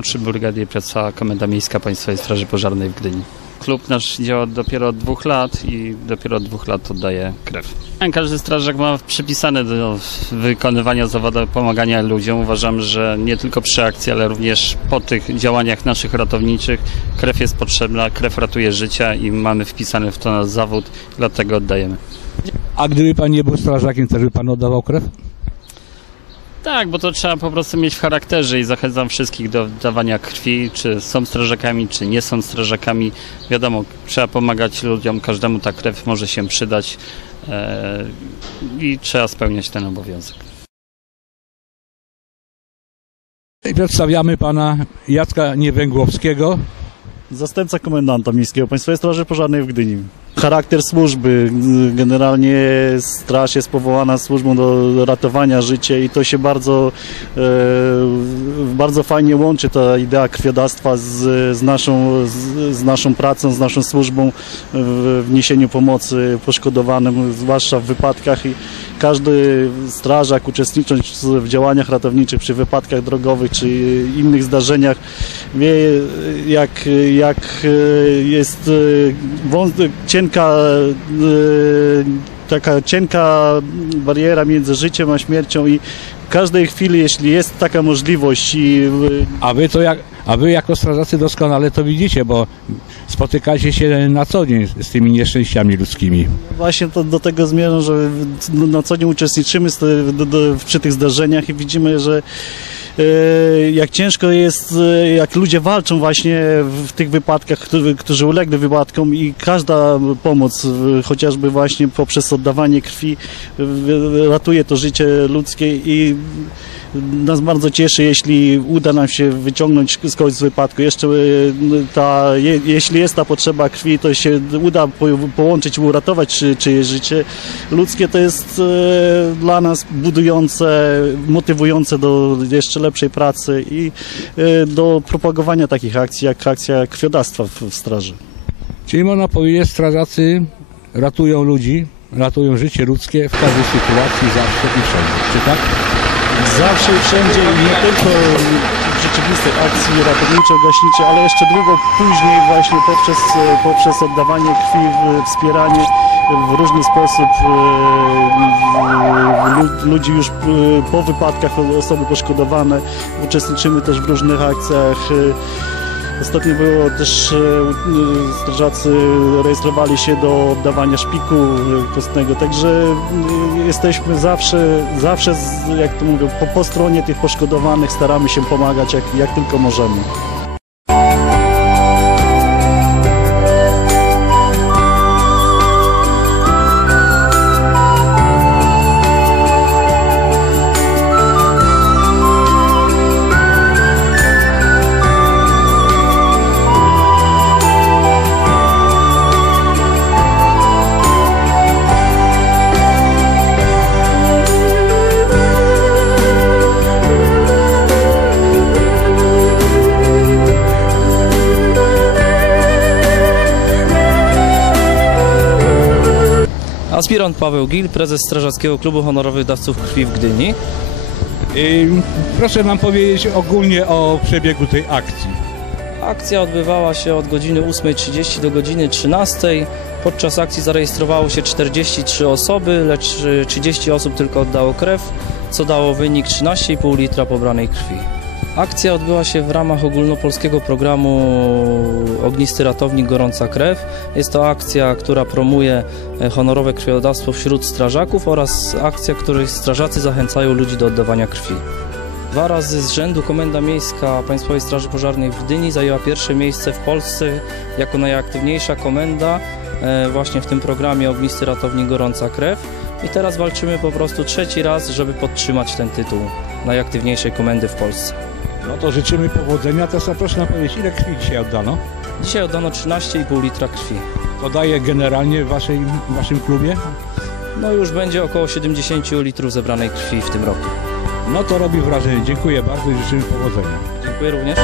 Młodszy brygadier Praca Komenda Miejska Państwowej Straży Pożarnej w Gdyni. Klub nasz działa dopiero od dwóch lat i dopiero od dwóch lat oddaje krew. Każdy strażak ma przypisane do wykonywania zawodu pomagania ludziom. Uważam, że nie tylko przy akcji, ale również po tych działaniach naszych ratowniczych krew jest potrzebna, krew ratuje życia i mamy wpisane w to nasz zawód, dlatego oddajemy. A gdyby pan nie był strażakiem, też by pan oddawał krew? Tak, bo to trzeba po prostu mieć w charakterze i zachęcam wszystkich do dawania krwi, czy są strażakami, czy nie są strażakami. Wiadomo, trzeba pomagać ludziom, każdemu ta krew może się przydać e, i trzeba spełniać ten obowiązek. I przedstawiamy pana Jacka Niewęgłowskiego. Zastępca komendanta Miejskiego Państwowej Straży Pożarnej w Gdyni. Charakter służby. Generalnie straż jest powołana służbą do ratowania życia i to się bardzo, e, bardzo fajnie łączy ta idea krwiodawstwa z, z, naszą, z, z naszą pracą, z naszą służbą w, niesieniu pomocy poszkodowanym, zwłaszcza w wypadkach i każdy strażak uczestnicząc w działaniach ratowniczych przy wypadkach drogowych czy innych zdarzeniach wie jak, jak jest wąs, cienka taka cienka bariera między życiem a śmiercią i w każdej chwili, jeśli jest taka możliwość i A wy to jak, a wy jako strażacy doskonale to widzicie, bo spotykacie się na co dzień z tymi nieszczęściami ludzkimi. Właśnie to do tego zmierzam, że na co dzień uczestniczymy przy tych zdarzeniach i widzimy, że e, jak ciężko jest, e, jak ludzie walczą właśnie w tych wypadkach, którzy, ulegli wypadkom i każda pomoc, e, chociażby właśnie poprzez oddawanie krwi, e, ratuje to życie ludzkie i nas bardzo cieszy, jeśli uda nam się wyciągnąć kogoś z wypadku. Jeszcze e, ta, je, jeśli jest ta potrzeba krwi, to się uda po, połączyć uratować czy, czyjeś życie. Ludzkie to jest e, dla nas budujące, motywujące do jeszcze lepszej pracy i e, do propagowania takich akcji, jak akcja krwiodawstwa w, w straży. Czyli można powiedzieć, strażacy ratują ludzi, ratują życie ludzkie w każdej sytuacji, zawsze i wszędzie. Czy tak? Zawsze i wszędzie nie tylko w rzeczywistych akcji ratowniczo-gaśniczej, ale jeszcze długo później właśnie poprzez, e, poprzez oddawanie krwi, wspieranie w różny sposób e, lu- ludzi już e, po wypadkach, osoby poszkodowane. Uczestniczymy też w różnych akcjach. Ostatnio było też e, e, strażacy rejestrowali się do oddawania szpiku e, kostnego, także jesteśmy zawsze, zawsze jak to mówią, po, po stronie tych poszkodowanych staramy się pomagać jak, jak tylko możemy. Aspirant Paweł Gil, prezes Strażackiego Klubu Honorowych Dawców Krwi w Gdyni. Proszę nam powiedzieć ogólnie o przebiegu tej akcji. Akcja odbywała się od godziny 8.30 do godziny 13.00. Podczas akcji zarejestrowało się 43 osoby, lecz y, 30 osób tylko oddało krew, co dało wynik 13,5 litra pobranej krwi. Akcja odbyła się w ramach ogólnopolskiego programu Ognisty Ratownik Gorąca Krew. Jest to akcja, która promuje e, honorowe krwiodawstwo wśród strażaków oraz akcja, której strażacy zachęcają ludzi do oddawania krwi. Dwa razy z rzędu Komenda Miejska Państwowej Straży Pożarnej w Gdyni zajęła pierwsze miejsce w Polsce jako najaktywniejsza komenda e, właśnie w tym programie Ognisty Ratownik Gorąca Krew. I teraz walczymy po prostu trzeci raz, żeby podtrzymać ten tytuł najaktywniejszej komendy w Polsce. No to życzymy powodzenia. Teraz proszę nam powiedzieć, ile krwi dzisiaj oddano? Dzisiaj oddano 13,5 litra krwi. To daje generalnie w, waszej, w waszym klubie? No już będzie około 70 litrów zebranej krwi w tym roku. No to robi wrażenie. Dziękuję bardzo i życzymy powodzenia. Dziękuję również.